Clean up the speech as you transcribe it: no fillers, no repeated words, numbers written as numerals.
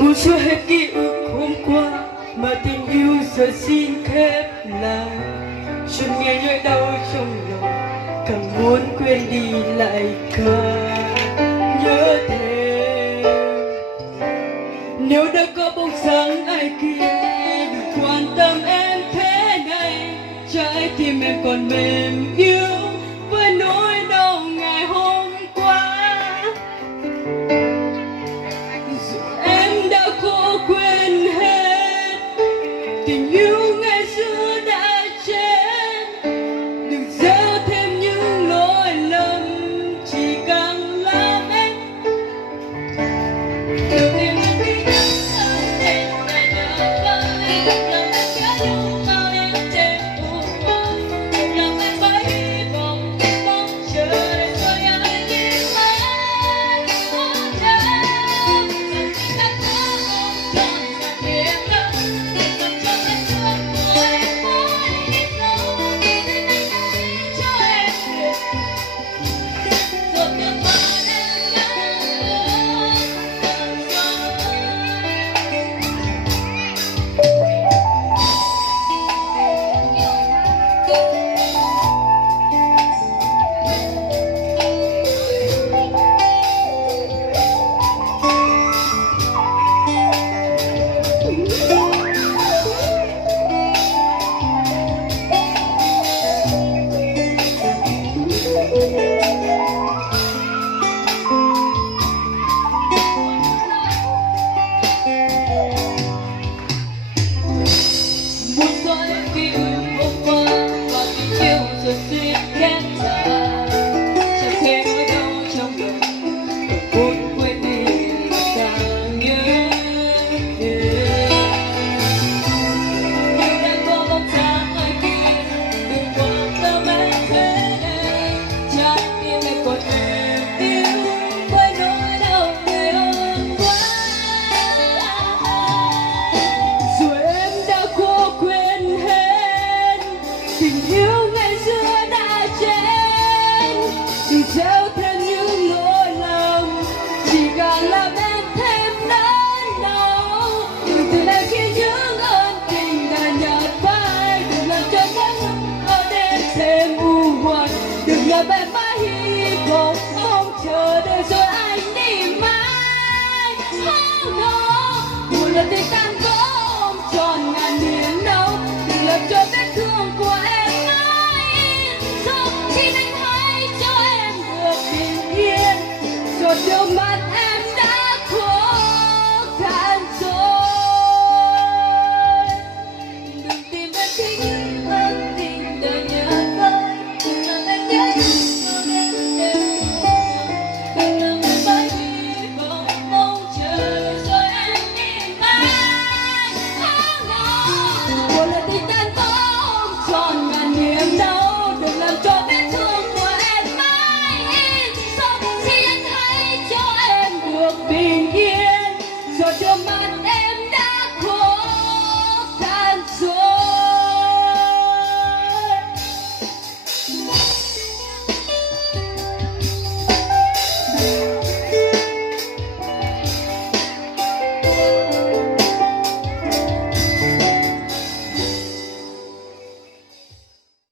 Muốn xóa hết ký ức hôm qua mà tình yêu giờ xin khép lại. Chợt nghe nỗi đau trong lòng, càng muốn quên đi lại càng nhớ thêm. Nếu đã có bóng dáng ai kia, đừng quan tâm em thế này, trái tim em còn mềm yếu.